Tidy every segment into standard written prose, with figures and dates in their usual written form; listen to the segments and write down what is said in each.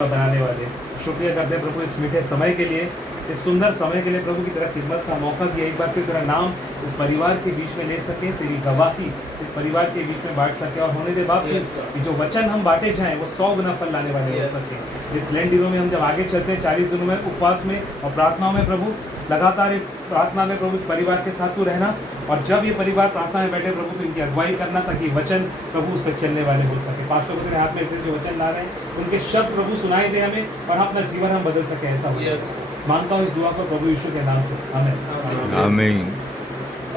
बनाने वाले। शुक्रिया करते हैं प्रभु इस मीठे समय के लिए, इस सुंदर समय के लिए प्रभु की तरह खिदमत का मौका दिया। एक बार फिर तेरा नाम इस परिवार के बीच में ले सके, तेरी गवाही इस परिवार के बीच में बांट सके और होने दे बाप कि जो वचन हम बांटे जाएं वो 100 गुना फल लाने वाले हो सके। इस लैंड दिनों में हम जब आगे चलते हैं 40 दिनों में उपवास में और प्रार्थनाओं में प्रभु लगातार इस प्रार्थना में प्रभु इस परिवार के साथ तू रहना, और जब ये परिवार प्रार्थना में बैठे प्रभु तो इनकी अगुवाई करना ताकि वचन प्रभु उस पर चलने वाले हो सके। पास्टर को तेरे हाथ में जो वचन ला रहे हैं उनके शब्द प्रभु सुनाई दे हमें और अपना जीवन हम बदल सके, ऐसा हो। मानता हूँ इस दुआ को प्रभु यीशु के नाम से, आमीन आमीन।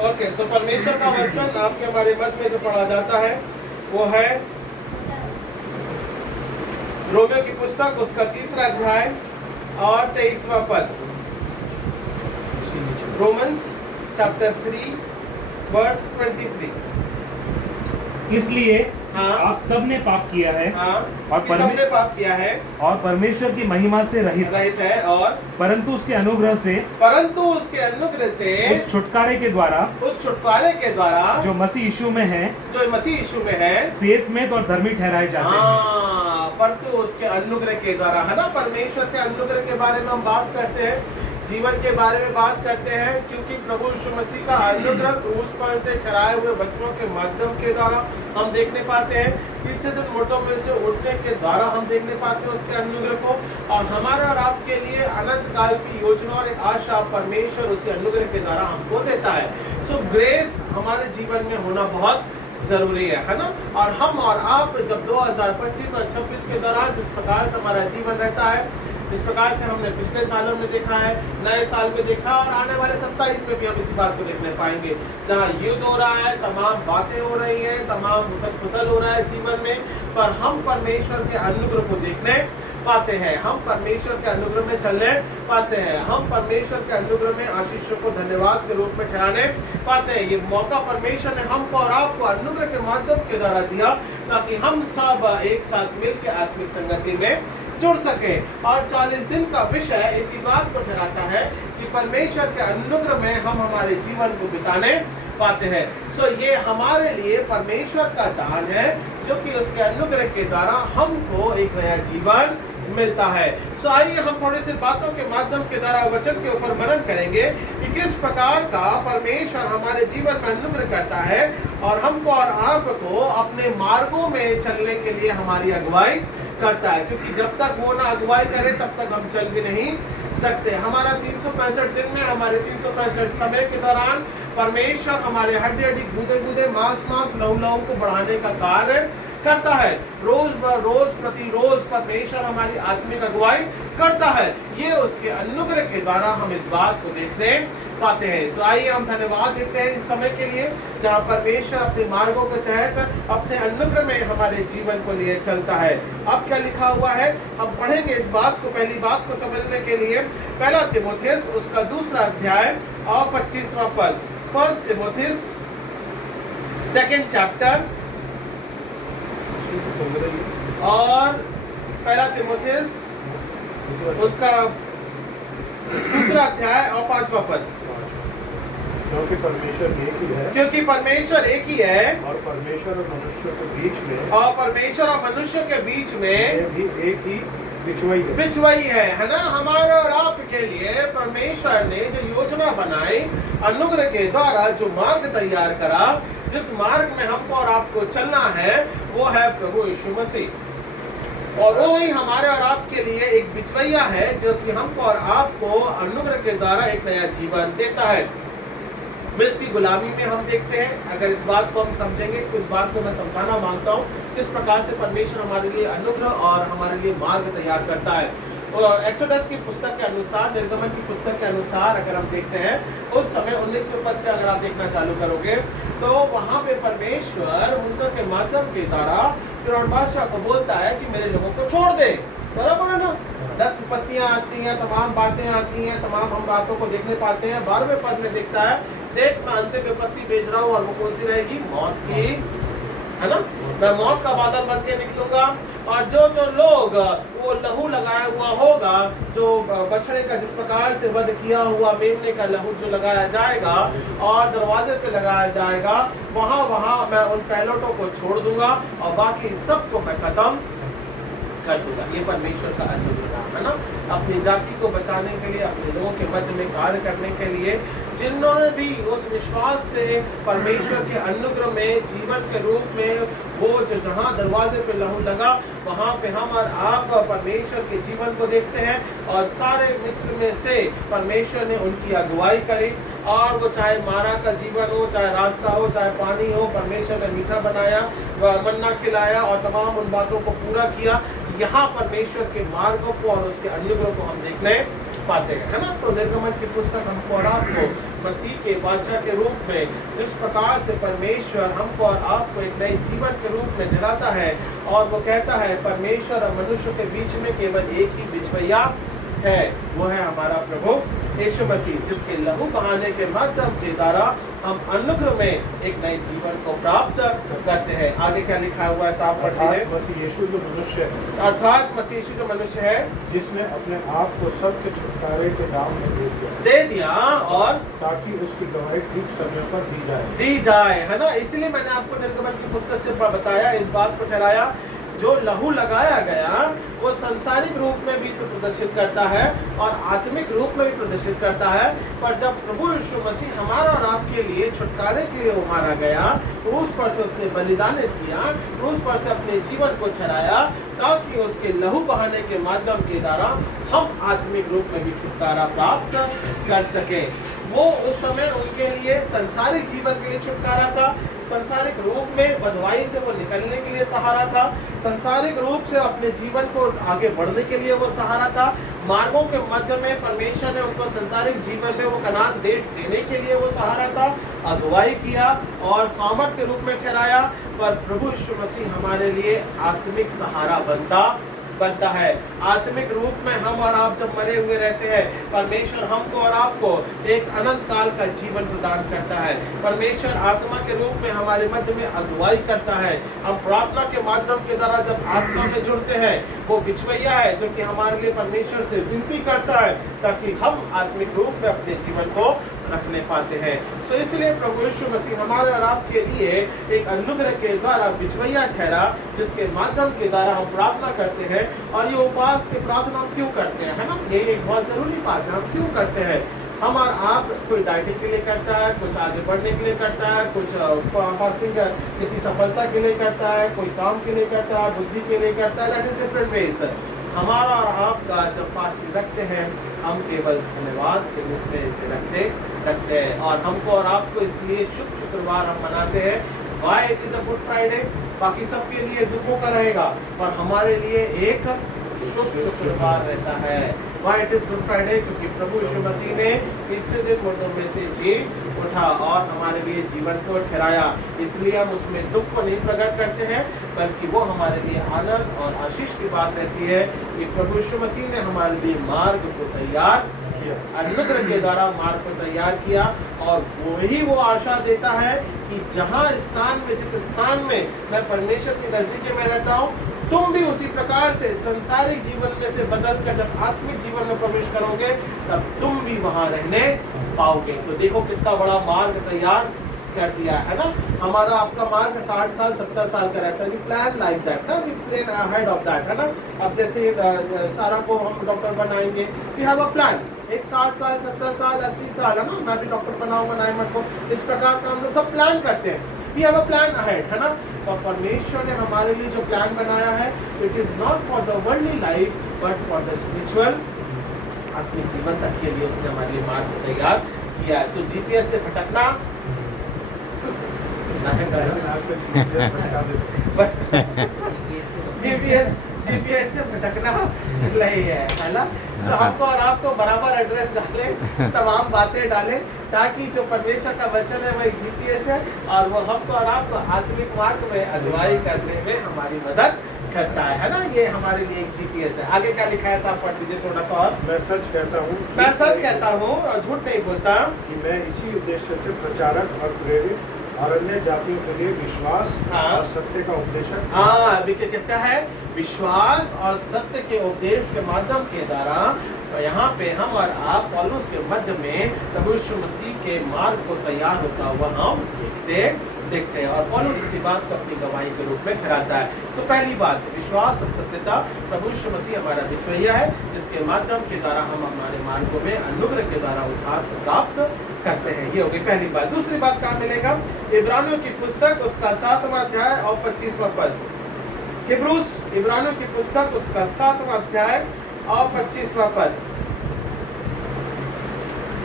ओके, सो परमेश्वर का वचन आपके हमारे मध्य में जो पढ़ा जाता है वो है रोमियो की पुस्तक, उसका 3रा अध्याय और 23वां पद। Romans chapter 3 verse 23। इसलिए हाँ। आप सब ने पाप किया है और सबने पाप किया है और परमेश्वर की महिमा से रहित है, और परंतु उसके अनुग्रह से उस छुटकारे के द्वारा जो मसीह यीशु में है सेवक और धर्मी ठहराए जाते हैं। परंतु उसके अनुग्रह के द्वारा, है ना। परमेश्वर के अनुग्रह के बारे में हम बात करते हैं, जीवन के बारे में बात करते हैं, क्योंकि प्रभु यीशु मसीह का अनुग्रह क्रूस पर से ठहराए हुए वचनों के माध्यम के द्वारा हम देखने पाते हैं। तीसरे दिन मुर्दों में से उठने के द्वारा हम देखने पाते हैं उसके अनुग्रह को, और हमारे और आपके लिए अनंत काल की योजना और एक आशा परमेश्वर उसी अनुग्रह के द्वारा हमको देता है। सो ग्रेस हमारे जीवन में होना बहुत जरूरी है ना। और हम और आप जब 2025 और 26 के दौरान जिस प्रकार से हमारा जीवन रहता है, जिस प्रकार से हमने पिछले सालों में देखा है, नए साल में देखा, और आने वाले 27 में भी हम इसी बात को देखने पाएंगे, जहाँ युद्ध हो रहा है, तमाम बातें हो रही है, तमाम उथल-पुथल हो रहा है जीवन में, पर हम परमेश्वर के अनुग्रह को देखने पाते हैं, हम परमेश्वर के अनुग्रह में चलने पाते हैं, हम परमेश्वर के अनुग्रह में आशीषों को धन्यवाद के रूप में ठहराने पाते हैं। ये मौका परमेश्वर ने हमको और आपको अनुग्रह के माध्यम के द्वारा दिया ताकि हम सब एक साथ मिलकर आत्मिक संगति में जुड़ सके। और 40 दिन का विषय इसी बात को ठहराता है कि परमेश्वर के अनुग्रह में हम हमारे जीवन को बिताने पाते हैं। सो ये हमारे लिए परमेश्वर का दान है, जो कि उसके अनुग्रह के द्वारा हमको एक नया जीवन मिलता है। सो आइए हम थोड़ी सी बातों के माध्यम के द्वारा वचन के ऊपर मनन करेंगे कि किस प्रकार का परमेश्वर हमारे जीवन में अनुग्रह करता है और हमको और आपको अपने मार्गों में चलने के लिए हमारी अगुवाई करता है, क्योंकि जब तक वो ना अगुवाई करे तब तक हम चल भी नहीं सकते। हमारा 365 दिन में, हमारे 365 समय के दौरान परमेश्वर हमारे हड्डी गूदे मांस लहू को बढ़ाने का कार्य करता है। रोज प्रतिरोज परमेश्वर हमारी आत्मिक अगुवाई करता है। ये उसके अनुग्रह के द्वारा हम इस बात को देखने पाते हैं। सो आइए हम धन्यवाद देते हैं इस समय के लिए, जहाँ परमेश्वर अपने मार्गों के तहत अपने अनुग्रह में हमारे जीवन को लिए चलता है। अब क्या लिखा हुआ है हम पढ़ेंगे इस बात को, पहली बात को समझने के लिए 1 तीमुथियुस उसका 2रा अध्याय और 25वां पद। 1 तीमुथियुस 2nd चैप्टर और 1 तीमुथियुस उसका 2रा अध्याय और 5वां पद। क्योंकि परमेश्वर एक ही है, और परमेश्वर और मनुष्य के बीच में भी एक ही बिछवाई है ना। हमारे और आपके लिए परमेश्वर ने जो योजना बनाई, अनुग्रह के द्वारा जो मार्ग तैयार करा, जिस मार्ग में हमको और आपको चलना है, वो है प्रभु यीशु मसीह। और वो ही हमारे और आपके लिए एक बिछवैया है, जो कि हमको और आपको अनुग्रह के द्वारा एक नया जीवन देता है। मिस्र की गुलामी में हम देखते हैं, अगर इस बात को हम समझेंगे, तो इस बात को मैं समझाना मांगता हूँ किस प्रकार से परमेश्वर हमारे लिए अनुग्रह और हमारे लिए मार्ग तैयार करता है। और एक्सोडस की पुस्तक के अनुसार, निर्गमन की पुस्तक के अनुसार अगर हम देखते हैं, उस समय 19वें पद से अगर आप देखना चालू करोगे तो वहाँ पे परमेश्वर मूसा के माध्यम के द्वारा फिरौन बादशाह को बोलता है कि मेरे लोगों को छोड़ दे। बराबर है ना। 10 विपत्तियां आती हैं, तमाम बातें आती हैं, तमाम हम बातों को देखने पाते हैं। 12वें पद में देखता है, देख मैं अंतिम विपत्ति भेज रहा हूँ, और वो कौन सी रहेगी? मौत की, है ना। मैं मौत का बादल बन के निकलूंगा, और जो लोग वो लहू लगाया हुआ होगा, जो बछड़े का जिस प्रकार से वध किया हुआ मेमने का लहू जो लगाया जाएगा और दरवाजे पे लगाया जाएगा, वहाँ मैं उन पहलौठों को छोड़ दूंगा और बाकी सबको मैं खत्म कर दूंगा। ये परमेश्वर का अनुग्रह है ना, अपनी जाति को बचाने के लिए, अपने लोगों के मध्य में कार्य करने के लिए, जिन्होंने भी उस विश्वास से परमेश्वर के अनुग्रह में जीवन के रूप में वो जो जहाँ दरवाजे पे लहू लगा वहाँ पे हम और आप परमेश्वर के जीवन को देखते हैं। और सारे मिस्र में से परमेश्वर ने उनकी अगुवाई करी, और वो चाहे मारा का जीवन हो, चाहे रास्ता हो, चाहे पानी हो, परमेश्वर ने मीठा बनाया, मन्ना खिलाया और तमाम उन बातों को पूरा किया। यहाँ परमेश्वर के मार्गों को और उसके अनुग्रह को हम देखने पाते हैं, है ना। तो निर्गमन की पुस्तक हमको और आपको मसीह के बादशाह के रूप में जिस प्रकार से परमेश्वर हमको और आपको एक नए जीवन के रूप में दिलाता है, और वो कहता है परमेश्वर और मनुष्य के बीच में केवल एक ही बिचवैया है, वो है हमारा प्रभु यीशु मसीह, जिसके लहू बहाने के माध्यम के द्वारा हम अनुग्रह में एक नए जीवन को प्राप्त करते हैं। आगे क्या लिखा हुआ है, साफ पढ़ते हैं। मसीह यीशु जो मनुष्य है, अर्थात मसीह यीशु जो मनुष्य है, जिसने अपने आप को सबके छुटकारे के दाम में दे दिया, और ताकि उसकी गवाही ठीक समय पर दी जाए, है ना। इसलिए मैंने आपको निर्गमन की पुस्तक से बताया, इस बात को ठहराया, जो लहू लगाया गया वो संसारिक रूप में भी तो प्रदर्शित करता है और आत्मिक रूप में भी प्रदर्शित करता है। पर जब प्रभु यीशु मसीह हमारा और आपके लिए छुटकारे के लिए उभारा गया, क्रूस पर से उसने बलिदानित किया, क्रूस पर से अपने जीवन को ठहराया, ताकि उसके लहू बहाने के माध्यम के द्वारा हम आत्मिक रूप में भी छुटकारा प्राप्त कर सके। वो उस समय उनके लिए संसारिक जीवन के लिए छुटकारा था, संसारिक रूप में बंधुआई से वो निकलने के लिए सहारा था, संसारिक रूप से अपने जीवन को आगे बढ़ने के लिए वो सहारा था। मार्गों के मध्य में परमेश्वर ने उनको संसारिक जीवन में वो कनान देश देने के लिए वो सहारा था, अगुवाई किया और सामर्थ के रूप में ठहराया। पर प्रभु यीशु मसीह हमारे लिए आत्मिक सहारा बनता है। आत्मिक रूप में हम और आप जब मरे हुए रहते हैं, परमेश्वर हमको और आपको एक अनंत काल का जीवन प्रदान करता है। परमेश्वर आत्मा के रूप में हमारे मध्य में अगुवाई करता है। हम प्रार्थना के माध्यम के द्वारा जब आत्मा में जुड़ते हैं, वो बिचवैया है जो कि हमारे लिए परमेश्वर से विनती करता है ताकि हम आत्मिक रूप में अपने जीवन को रखने पाते हैं। सो इसलिए प्रभु यीशु मसीह हमारे और आपके लिए एक अनुग्रह के द्वारा बिचवैया ठहरा, जिसके माध्यम के द्वारा हम प्रार्थना करते हैं। और ये उपवास के प्रार्थना हम क्यों करते हैं, है ना, ये एक बहुत जरूरी बात है। हम क्यों करते हैं? हम और आप, कोई डाइटिंग के लिए करता है, कुछ आगे बढ़ने के लिए करता है, कुछ फास्टिंग किसी सफलता के लिए करता है, कोई काम के लिए करता है, बुद्धि के लिए करता है। That is different ways. हमारा और आपका जब फास्टिंग रखते हैं, हम केवल धन्यवाद के रूप में इसे रखते हैं। और हमको और आपको इसलिए शुभ शुक्रवार हम मनाते हैं। Why it is a good Friday? बाकी सबके लिए दुखों का रहेगा, पर हमारे लिए एक शुभ शुक्रवार रहता है। Why it is good Friday? क्योंकि प्रभु यीशु मसीह ने तीसरे दिन मुर्दों में से जी उठा और हमारे लिए जीवन को ठहराया। इसलिए हम उसमें दुख को नहीं प्रकट करते हैं, बल्कि वो हमारे लिए आनंद और आशीष की बात रहती है कि प्रभु यीशु मसीह ने हमारे लिए मार्ग को तैयार किया, अनुग्रह के द्वारा मार्ग को तैयार किया। और वही वो आशा देता है कि जहाँ स्थान में, जिस स्थान में मैं परमेश्वर के नजदीक में रहता हूँ, तुम भी उसी प्रकार से संसारिक जीवन में से बदल कर जब आत्मिक जीवन में प्रवेश करोगे, तब तुम भी वहां रहने पाओगे। तो देखो कितना बड़ा मार्ग तैयार कर दिया है ना। हमारा आपका मार्ग 60 साल 70 साल का रहता है। वी प्लान लाइक दैट ना, we plan ahead of that, है ना। अब जैसे सारा को हम डॉक्टर बनाएंगे, वी हैव अ प्लान। एक 60 साल 70 साल 80 साल, है ना, मैं भी डॉक्टर बनाऊंगा नाइमत को। इस प्रकार का हम लोग सब प्लान करते हैं। We have a plan ahead, है ना। और परमेश्वर ने हमारे लिए जो प्लान बनाया है, it is not for the worldly life but for the spiritual. अपने जीवन तक के लिए उसने हमारे लिए मार्ग तैयार किया है। सो जीपीएस से भटकना जीपीएस से भटकना नहीं है ना। सो हमको और आपको बराबर एड्रेस डाले, तमाम बातें डाले, ताकि जो परमेश्वर का वचन है वो एक जीपीएस है और वो हमको और आपको आत्मिक मार्ग में अगुवाई करने में हमारी मदद करता है ना। ये हमारे लिए एक जीपीएस है। आगे क्या लिखा है, साहब पढ़ लीजिए थोड़ा सा और। मैं सच कहता हूँ और झूठ नहीं बोलता कि मैं इसी उद्देश्य से प्रचारक और प्रेरित और अन्य जातियों के लिए विश्वास और सत्य का उपदेशक। हाँ, अभी किसका है? विश्वास और सत्य के उपदेश के माध्यम के द्वारा यहाँ पे हम और आप पौलुस के मध्य में प्रभु यीशु मसीह के मार्ग को तैयार होता हुआ हम देखते देखते हैं। और पौलुस इसी बात को अपनी गवाही के रूप में ठहराता है। सो पहली बात, विश्वास और सत्यता। प्रभु यीशु मसीह हमारा बिचवैया है, जिसके माध्यम के द्वारा हम हमारे मार्गों में अनुग्रह के द्वारा उद्धार को प्राप्त करते हैं। ये हो गई पहली बात। दूसरी बात कहाँ मिलेगा? इब्रानियों की पुस्तक उसका 7वां अध्याय और 25वां पद। इब्रानियों की पुस्तक उसका 7वां अध्याय और 25वां पद।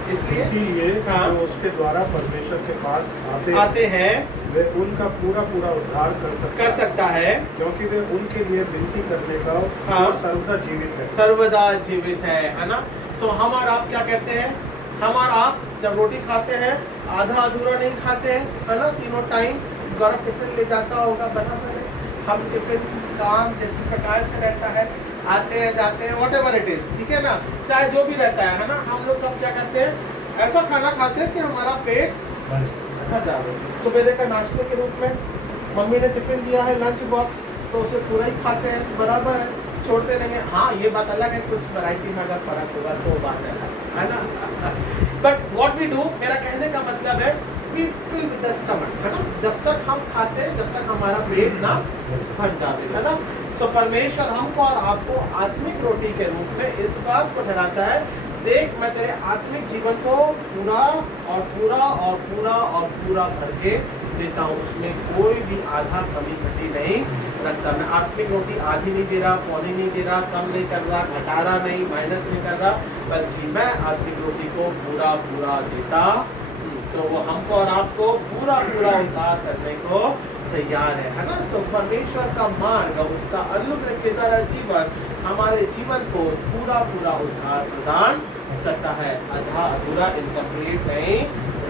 इसलिए हाँ, जो उसके द्वारा परमेश्वर के पास आते हैं वे उनका पूरा उद्धार कर सकता है, क्योंकि वे उनके लिए विनती करने का हाँ, वो सर्वदा जीवित है। सर्वदा जीवित है ना। सो हम और आप क्या कहते हैं? हम और आप जब रोटी खाते हैं आधा अधूरा नहीं खाते हैं, है ना। तीनों टाइम गौरव टिफिन ले जाता होगा, बराबर है। हम टिफिन काम जिस प्रकार से रहता है, आते हैं जाते हैं, वॉट एवर इट इज, ठीक है ना, चाहे जो भी रहता है ना। हम लोग सब क्या करते हैं? ऐसा खाना खाते हैं कि हमारा पेट भर जाए। सुबह का नाश्ते के रूप में मम्मी ने टिफिन दिया है, लंच बॉक्स, तो उसे पूरा ही खाते हैं, बराबर है, छोड़ते नहीं है। हाँ, ये बात अलग है, कुछ वैरायटी में अगर फर्क होगा तो बात है ना। बट व्हाट वी डू, मेरा कहने का मतलब है we fill with the stomach, है ना। जब तक हम खाते हैं, जब तक हमारा पेट ना भर जाए, है ना। सो परमेश्वर हमको और आपको आत्मिक रोटी के रूप में इस बात को ठहराता है, देख मैं तेरे आत्मिक जीवन को पूरा और पूरा और पूरा और पूरा भर के देता हूँ, उसमें कोई भी आधा कमी घटी नहीं रखता। मैं आत्मिक रोटी आधी नहीं दे रहा, पौनी नहीं दे रहा, कम नहीं कर रहा, घटा रहा नहीं, माइनस नहीं कर रहा, बल्कि मैं आत्मिक रोटी को पूरा पूरा देता। तो वो हमको और आपको पूरा पूरा उद्धार करने को तैयार है ना। सो परमेश्वर का मार्ग, उसका अनुग्रह के द्वारा जीवन हमारे जीवन को पूरा पूरा उद्धार प्रदान करता है, आधा अधूरा इनकम्प्लीट नहीं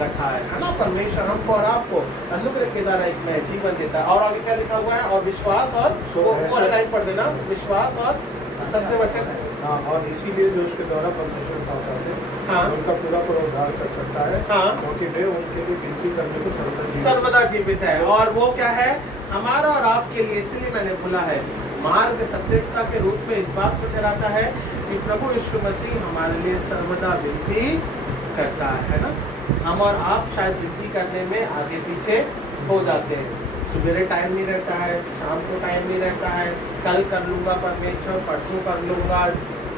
रखा है ना। परमेश्वर हमको और आपको अनुग्रह के द्वारा एक नया जीवन देता है। और आगे क्या लिखा हुआ है? और विश्वास और लाइन पढ़ देना, विश्वास और सत्य वचन। हाँ, और इसीलिए जो उसके द्वारा परमेश्वर पास आते हैं, हाँ, उनका पूरा उद्धार कर सकता है, हाँ, क्योंकि वे उनके लिए विनती करने को सर्वदा जीवित है। और वो क्या है? हमारा और आपके लिए। इसलिए मैंने बोला है, मार्ग सत्यता के रूप में इस बात को ठहराता है कि प्रभु यीशु मसीह हमारे लिए सर्वदा विनती करता है ना। हम और आप शायद विनती करने में आगे पीछे हो जाते हैं। सुबह टाइम नहीं रहता है, शाम को टाइम नहीं रहता है, कल कर लूँगा परमेश्वर, परसों कर लूँगा,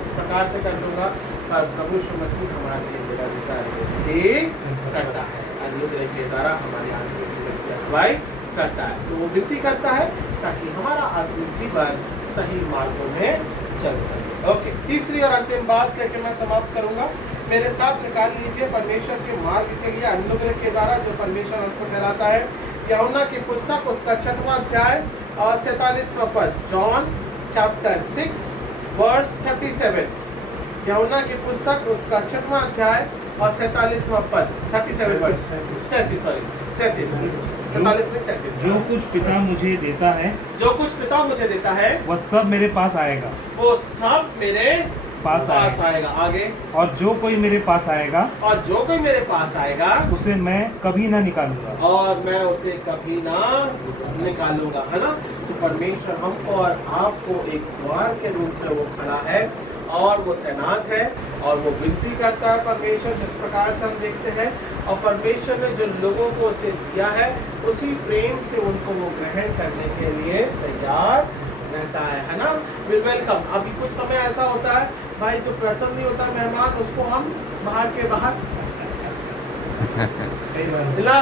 इस प्रकार से कर लूँगा। पर प्रभु यीशु मसीह हमारे लिए निरंतर विनती करता है, अनुग्रह के द्वारा हमारे आत्मिक जीवन की अगुवाई करता है। सो वो विनती करता है ताकि हमारा आत्मिक जीवन सही मार्गों में चल सके। ओके, तीसरी और अंतिम बात करके मैं समाप्त करूंगा। मेरे साथ निकाल लीजिए परमेश्वर के मार्ग के लिए अनुग्रह के द्वारा जो परमेश्वर हमको ठहराता है। यूहन्ना की पुस्तक उसका 6वां अध्याय और 47वां पद। John chapter 6 verse 37। यूहन्ना की पुस्तक उसका 6वां अध्याय और 47वां पद। 37 वर्स 37 सॉरी 37। जो कुछ पिता मुझे देता है, जो कुछ पिता मुझे देता है, वह सब मेरे पास आएगा, वो सब मेरे पास आएगा। आगे, और जो कोई मेरे पास आएगा, और जो कोई मेरे पास आएगा, उसे मैं कभी ना निकालूंगा, और मैं उसे कभी ना निकालूंगा, है ना। सो परमेश्वर हमको और आपको एक द्वार के रूप में वो खड़ा है और वो तैनात है और वो विनती करता है। परमेश्वर जिस प्रकार से हम देखते हैं, और परमेश्वर ने जो लोगों को उसे दिया है, उसी प्रेम से उनको वो ग्रहण करने के लिए तैयार रहता है ना। वेलकम। अभी कुछ समय ऐसा होता है भाई, जो पसंद नहीं होता मेहमान, उसको हम बाहर के बाहर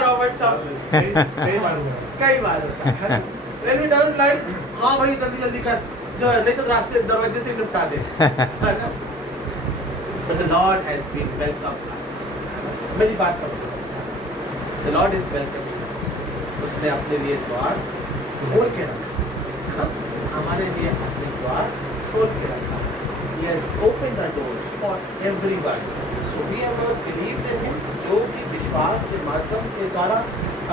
रॉबर्ट साहब कई बार होता है। When we don't like, हाँ भाई जल्दी जल्दी कर, जो है नहीं तो रास्ते दरवाजे से निपटा दे, है ना। But the Lord has been welcomed us. मेरी बात समझो, The Lord is welcoming us. उसने अपने लिए द्वार खोल के रखा, है ना। हमारे लिए अपने द्वार खोल के रखा। He has opened the doors for everyone. So whoever believes in Him, जो भी विश्वास के माध्यम के द्वारा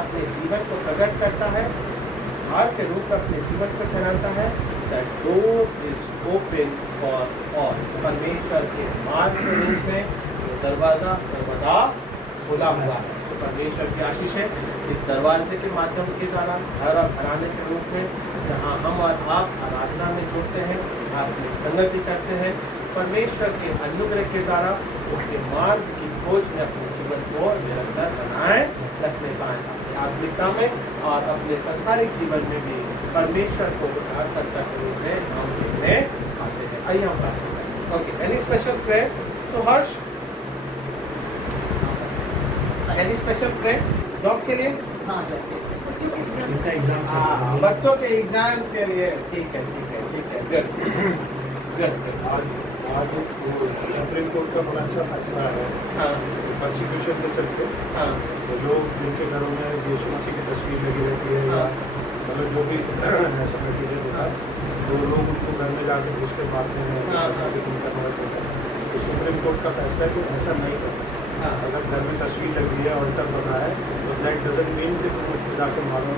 अपने जीवन को प्रकट करता है, द्वार के रूप में अपने जीवन को ठहराता है, that door is open for all. परमेश्वर के मार्ग के रूप में ये दरवाजा सर्वदा खुला हुआ है। सो परमेश्वर की आशीष है इस दरवाजे के माध्यम के द्वारा घर और घराने के रूप में, जहाँ हम और आप आराधना में जुड़ते हैं, आत्मिक संगति करते हैं, परमेश्वर के अनुग्रह के द्वारा उसके मार्ग की खोज में अपने जीवन को निरंतर बनाए रखने पाए, अपनी आत्मिकता में और अपने संसारिक जीवन में भी परमेश्वर को उद्धारकर्ता के रूप में हम देखने आते हैं। आइए हम बात करते हैं। Okay, any special prayer? So Harsh, any special prayer job के लिए? हाँ जाते इनका एग्जाम हाँ, बच्चों के एग्जाम्स के लिए। ठीक है, गुड। आज सुप्रीम कोर्ट का बड़ा अच्छा फैसला है। हाँ प्रोसिक्यूशन के चलते हाँ तो लोग जिनके घरों में यीशु मसीह की तस्वीर लगी रहती है या हाँ। मतलब जो भी ऐसा मटीरियल होता है तो लोग उनको घर में जाकर घुस के मारते हैं, हाँ। उनका मदद होता है। तो सुप्रीम कोर्ट का फैसला है कि ऐसा नहीं करता। हाँ अगर घर में तस्वीर लगी है, ऑल्टर बना है, तो दैट डजंट मीन कि तुम उसको जाके मारो।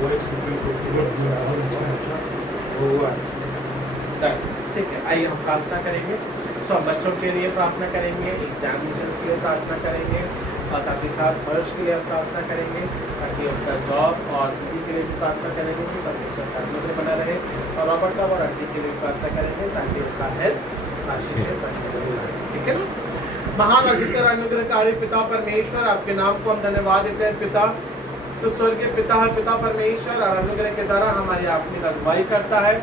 वो एक सुप्रीम कोर्ट की अच्छा वो हुआ है। ठीक है, आइए हम प्रार्थना करेंगे। सो बच्चों के लिए प्रार्थना करेंगे, एग्जामिनेशंस के लिए प्रार्थना करेंगे और साथ ही साथ हर्ष के लिए हम प्रार्थना करेंगे ताकि उसका जॉब, और दीदी के लिए भी प्रार्थना करेंगे कि परमेश्वर का अनुग्रह बना रहे, और रॉबर्ट साहब और आंटी के लिए भी प्रार्थना करेंगे ताकि उनका हेल्थ आशीष बने रहे। ठीक है ना? महान और जितना अनुग्रहकारी पिता परमेश्वर, आपके नाम को हम धन्यवाद देते हैं पिता। तो स्वर्गीय पिता है, पिता परमेश्वर और अनुग्रह के द्वारा हमारी आत्मिक अगुवाई करता है।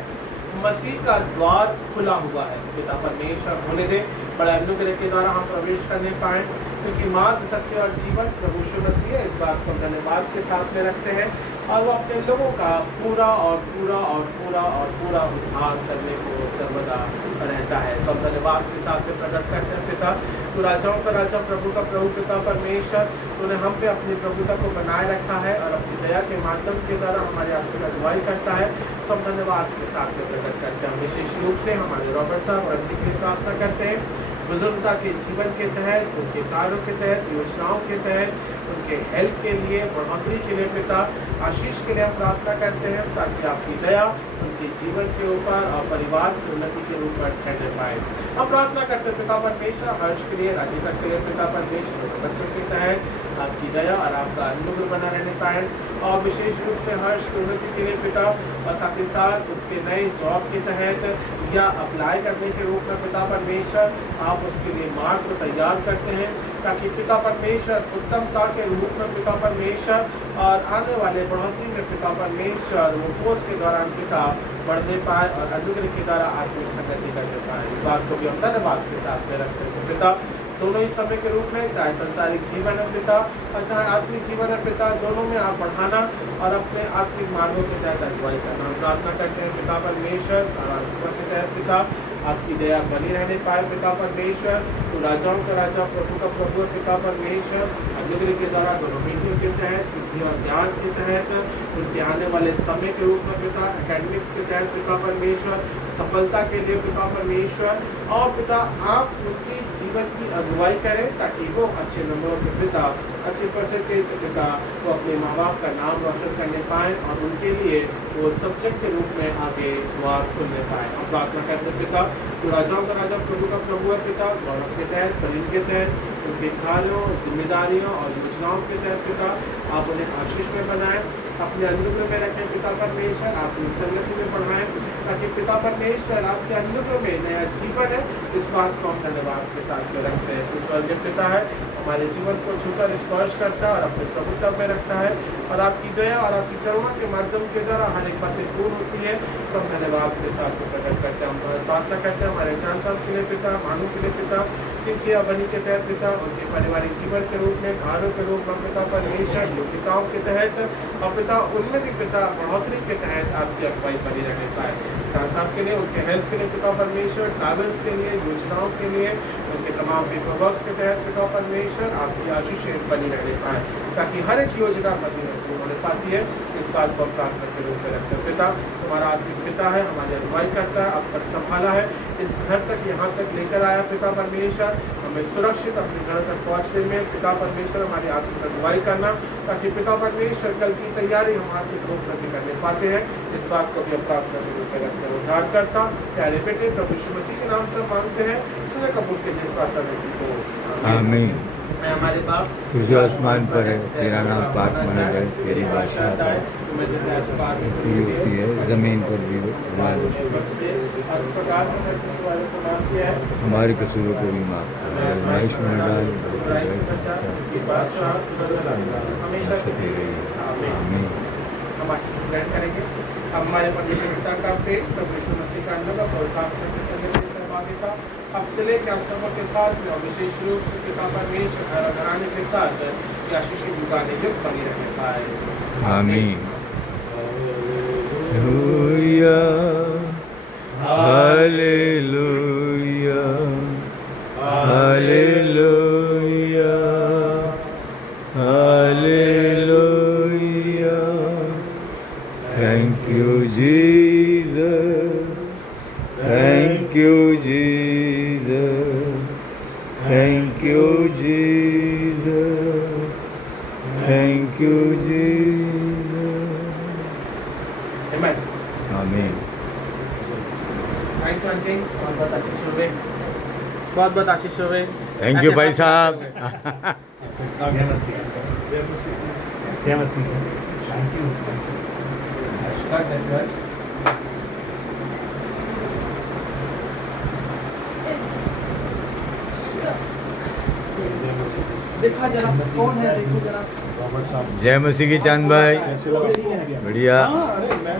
मसीह का द्वार खुला हुआ है पिता परमेश्वर, होने दे बड़े अनुग्रह के द्वारा हम प्रवेश करने पाए, क्योंकि मार्ग, सत्य और जीवन प्रभु यीशु मसीह है। इस बात को धन्यवाद के साथ में रखते हैं और वो अपने लोगों का पूरा उद्धार करने को सर्वदा रहता है। सब धन्यवाद के साथ में प्रकट करते हैं पिता। तो राजाओं का राजा, प्रभु का प्रभु पिता परमेश्वर, तूने हम पे अपनी प्रभुता को बनाए रखा है और अपनी दया के माध्यम के द्वारा हमारी आत्मिक अगुवाई करता है। सब धन्यवाद के साथ में प्रकट करते हैं। विशेष रूप से हमारे रॉबर्ट साहब और अंतिम के लिए प्रार्थना करते हैं। बुजुर्गता के जीवन के तहत, उनके कार्यों के तहत, योजनाओं के तहत, उनके हेल्थ के लिए, बढ़ोतरी के लिए पिता, आशीष के लिए हम प्रार्थना करते हैं ताकि आपकी दया उनके जीवन के ऊपर और परिवार की उन्नति के रूप में ठहर पाए। हम प्रार्थना करते हैं पिता परमेश्वर, हर्ष के लिए, राधिका के लिए पिता परमेश्वर, बच्चों के तहत आपकी दया और आपका अनुग्रह बना रहने पाए, और विशेष रूप से हर्ष की उन्नति के लिए पिता, और साथ ही साथ उसके नए जॉब के तहत या अप्लाई करने के रूप में पिता परमेश्वर आप उसके लिए मार्ग को तैयार करते हैं ताकि पिता परमेश्वर उत्तमता के रूप में पिता परमेश्वर और आने वाले बढ़ोतरी में पिता परमेश्वर वो कोर्स के दौरान पिता बढ़ने पाए और अनुग्रह के द्वारा आत्मिक संगति करने पाए। इस बात को भी हम धन्यवाद के साथ में रखते हैं पिता। दोनों ही समय के रूप में, चाहे संसारिक जीवन है पिता और चाहे आत्मिक जीवन है पिता, दोनों में आप बढ़ाना और अपने आत्मिक मार्गों के तहत अगुवाई करना। हम प्रार्थना करते हैं पिता परमेश्वर, सारा जीवन के तहत पिता आपकी दया बनी रहने पाए पिता परमेश्वर। तो राजाओं का राजा, प्रभु का प्रभु पिता परमेश्वर, अनुग्रह के द्वारा दोनों मीटिंग के तहत, बुद्धि और ज्ञान के तहत, उनके आने वाले समय के रूप में पिता, एकेडमिक्स के तहत पिता परमेश्वर, सफलता के लिए पिता परमेश्वर, और पिता आप उनकी जीवन की अगुवाई करें ताकि वो अच्छे नंबरों से पिता, अच्छे परसेंटेज से पिता वो अपने माँ बाप का नाम रोशन करने पाएँ और उनके लिए वो सब्जेक्ट के रूप में आगे द्वार खुलने पाए। हम प्रार्थना करते पिता, तो राजाओं का राजा, प्रभु का प्रभु है पिता, गौरव के तहत, कलीन के तहत, उनके कार्यों, जिम्मेदारियों और योजनाओं के तहत पिता आप उन्हें आशीष में बनाएं, अपने अनुग्रह में रखें पिता परमेश्वर, आपकी संगति में बढ़ाएं ताकि पिता परमेश्वर आपके अनुग्रह में नया जीवन है। इस बात को हम धन्यवाद के साथ में रखते हैं। तो स्वर्गीय पिता है, हमारे जीवन को छूकर स्पर्श करता है और अपने प्रभुत्व में रखता है और आपकी दया और आपकी करुणा के माध्यम के द्वारा हर एक बातें पूर्ण होती है। सब धन्यवाद के साथ में प्रकट करते हैं। हम प्रार्थना करते हैं हमारे जान साहब के लिए पिता, मानू के लिए पिता, जिनकी अवनी के तहत पिता, उनके पारिवारिक जीवन के रूप में, कार्यों के रूप में पिता परमेश्वर, योग्यताओं के तहत और पिता उनमें भी पिता बढ़ोतरी के तहत आपकी अगुवाई बनी रहने पाए। जान साहब के लिए, उनके हेल्थ के लिए पिता परमेश्वर, ट्रैवल्स के लिए, योजनाओं के लिए, उनके तमाम पेपर वर्क के तहत पिता परमेश्वर आपकी आशीष बनी रहने पाए ताकि हर एक योजना मसीह में पूर्ण होने पाती है। इस बात को हम प्रार्थना के रूप में रखते हैं। पिता हमारा आत्मिक पिता है, हमारी अगुवाई करता है, अब तक संभाला है, इस घर तक यहाँ तक लेकर आया पिता परमेश्वर, हमें सुरक्षित अपने घर तक पहुँचने में पिता परमेश्वर हमारी आत्मिक अगुवाई करना ताकि पिता परमेश्वर कल की तैयारी हम आत्मिक रूप में भी करने पाते हैं। इस बात को भी हम प्रार्थना के रूप में रखते हैं। उद्धार करता प्यारे बेटे प्रभु यीशु मसीह के नाम से मांगते हैं, इसने कबूल कीजिए इस प्रार्थना को। आमीन। मैं हमारे बाप तू जो आसमान पर है, तेरा नाम पाक माना जाए, तेरी बादशाह आता है, तुम्हें जैसे आसमान में की होती है, ज़मीन पर भी हो। हमारे बख्श दे। और इस प्रकार से मैं किसी वाले को माफ किया है, हमारे कसूरों को भी माफ कर, आजमाइश में न डाल, बुराई से बचा, कि बादशाह हमेशा सती रही है। आमीन। हम आशीष ग्रहण करेंगे। अब हमारे परमेश्वर पिता का प्रेम, प्रभु यीशु मसीह का अनुग्रह, पवित्र आत्मा के संग में सहभागिता अब से लेकर हम सबों के साथ में और विशेष रूप से पिता परमेश्वर और घराने के साथ ये आशीष युगाने युग बनी रहे। पाए आमीन। Hallelujah, hallelujah, hallelujah, hallelujah. Thank you, Jesus. Thank you, Jesus. Thank you, Jesus. Thank you, Jesus. Amen. Amen. Thank you aunty, बहुत बहुत आशीष होवे, बहुत बहुत आशीष होवे। Thank you, भाई साहब। जय मसीह। जय मसीह। Thank you. God bless you. देखा जरा कौन है, देखो जरा। जय मसीह की चांद भाई, बढ़िया। हाँ, अरे मैं